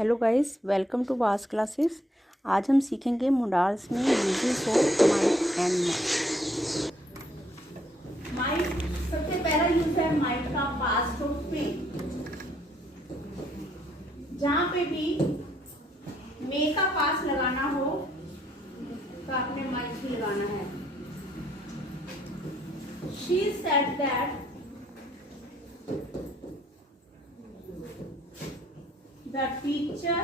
Hello guys, welcome to वास classes. आज हम सीखेंगे मोडाल्स में uses of might and must. Might सबसे पहला यूज है माइट का पास्ट ऑफ पे। जहां पे भी मे का पास लगाना हो तो आपने माइट ही लगाना है। She said that the teacher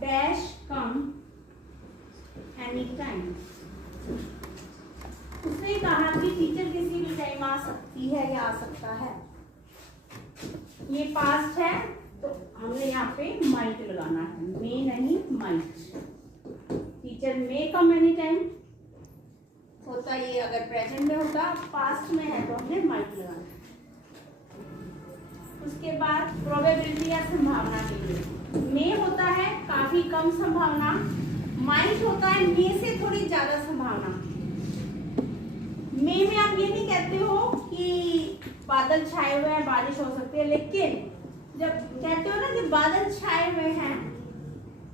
dash come anytime। उसने कहा कि टीचर किसी भी टाइम आ सकती है या आ सकता है। ये पास्ट है तो हमने यहाँ पे माइट लगाना है, मे नहीं माइट। टीचर मे कम एनी टाइम होता, ये अगर प्रेजेंट में होता, पास्ट में है तो हमने माइट लगाना है। उसके बाद प्रोबेबिलिटी या संभावना के लिए मे होता है काफी कम संभावना, माइट होता है मे से थोड़ी ज्यादा संभावना। मे में आप ये नहीं कहते हो कि बादल छाए हुए हैं बारिश हो सकती है, लेकिन जब कहते हो ना कि बादल छाए हुए हैं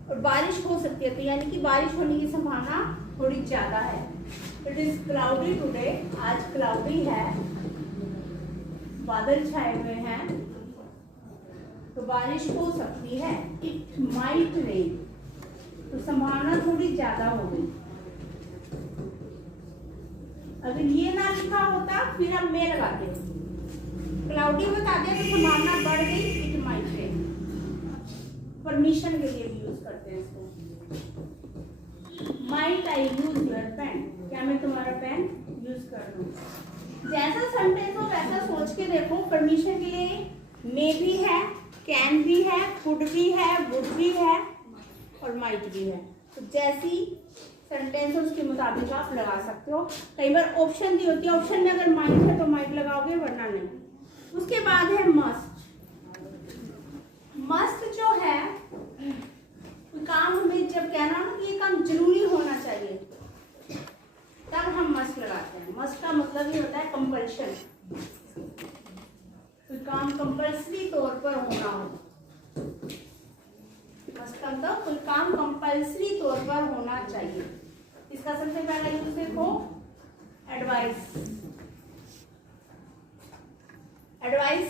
और बारिश हो सकती है तो यानी कि बारिश होने की संभावना थोड़ी ज्यादा है। इट इज क्लाउडी टुडे, आज क्लाउडी है, बादल छाए हुए हैं तो बारिश हो सकती है। इट माइट रेन, तो संभावना थोड़ी ज्यादा हो गई। अगर ये ना लिखा होता फिर हम मे लगाते, क्लाउडी बता दिया तो संभावना बढ़ गई, इट माइट रेन। परमिशन के लिए भी यूज करते हैं इसको। Might I use your pen, क्या मैं तुम्हारा पेन यूज कर लूं। जैसा सेंटेंस हो वैसा सोच के देखो। परमिशन के लिए मे भी है, कैन भी है, कुड भी है, वुड भी है और माइट भी है। तो जैसी सेंटेंस है उसके मुताबिक आप लगा सकते हो। कई बार ऑप्शन दी होती है, ऑप्शन में अगर माइट है तो माइट लगाओगे वरना नहीं। उसके बाद है मस्ट। मस्ट जो है काम हमें जब कहना ना कि ये काम जरूरी होना चाहिए तब हम मस्ट लगाते हैं। मस्ट का मतलब ये होता है कंपल्शन, कोई काम कंपल्सरी तौर पर होना हो। मस्ट का मतलब कोई काम कंपल्सरी तौर पर होना चाहिए। इसका सबसे पहला यूज देखो, एडवाइस। एडवाइस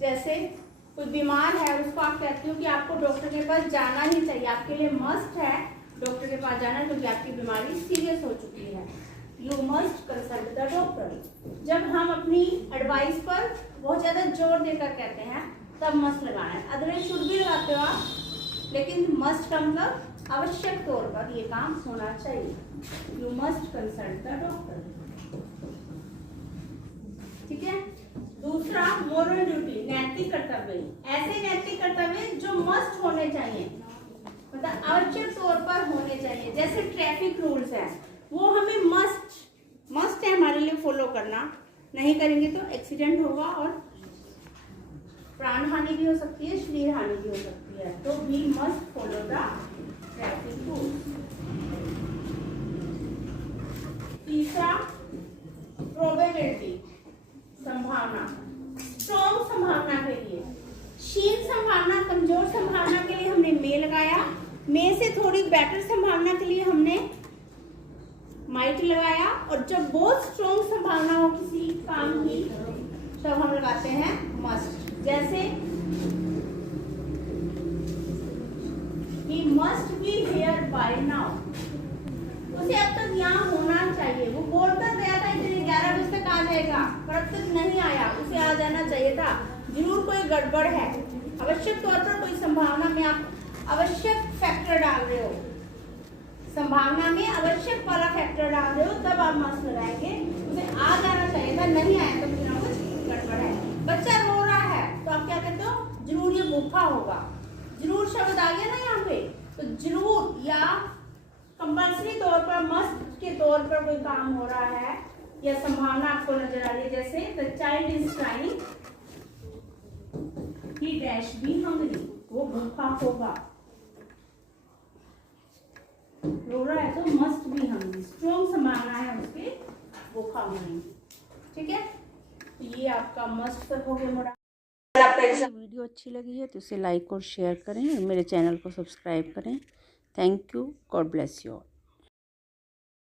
जैसे कोई बीमार है और उसको आप कहते हो कि आपको डॉक्टर के पास जाना ही चाहिए, आपके लिए मस्ट है डॉक्टर के पास जाना क्योंकि आपकी बीमारी सीरियस हो चुकी है। You must consult the doctor. जब हम अपनी एडवाइस पर बहुत ज्यादा जोर देकर कहते हैं तब मस्ट लगाना है। अदरवाइज शुड भी लगाते हो आप, लेकिन मस्ट का मतलब आवश्यक तौर पर ये काम होना चाहिए। You must consult the doctor, ठीक है। दूसरा मोरल ड्यूटी, नैतिक कर्तव्य। ऐसे नैतिक कर्तव्य जो मस्ट होने चाहिए, मतलब आवश्यक तौर पर होने चाहिए। जैसे ट्रैफिक रूल्स है, वो हमें मस्ट है हमारे लिए फॉलो करना। नहीं करेंगे तो एक्सीडेंट होगा और प्राण हानि भी हो सकती है, शरीर हानि भी हो सकती है। तो we must follow the traffic rules. तीसरा प्रोबेबिलिटी, संभावना। स्ट्रॉन्ग संभावना के लिए, क्षीण संभावना, कमजोर संभावना के लिए हमने मे लगाया। मे से थोड़ी बेटर संभावना के लिए हमने माइट लगाया। और जब बहुत स्ट्रॉन्ग संभावना हो किसी काम की तब हम लगाते हैं मस्ट। जैसे he must be here by now, उसे अब तक यहाँ होना चाहिए। वो बोलकर गया था इतने 11 बजे तक आ जाएगा, पर अब तक नहीं आया, उसे आ जाना चाहिए था। जरूर कोई गड़बड़ है। आवश्यक तौर पर कोई संभावना में आप आवश्यक फैक्टर डाल रहे हो, संभावना में आवश्यक वाला फैक्टर डाल रहे हो, तब आप मस्ट लगाएंगे। उसे आ जाना चाहिए था, नहीं आया तो कुछ ना कुछ गड़बड़ है। बच्चा रो रहा है तो आप क्या कहते हो, जरूर ये भूखा होगा। जरूर शब्द आ गया ना यहाँ पे, तो जरूर या कंपल्सरी तौर पर मस्ट के तौर पर कोई काम हो रहा है या संभावना आपको नजर आ रही है। जैसे the child is crying, he dash be hungry, वो भूखा होगा। रो रहा है तो मस्ट बी हंग्री, स्ट्रॉन्ग संभावना है उसके भूखा होने की, ठीक है। तो ये आपका मस्ट तक हो गया मोड़ा। वीडियो अच्छी लगी है तो इसे लाइक और शेयर करें और मेरे चैनल को सब्सक्राइब करें। Thank you. God bless you all.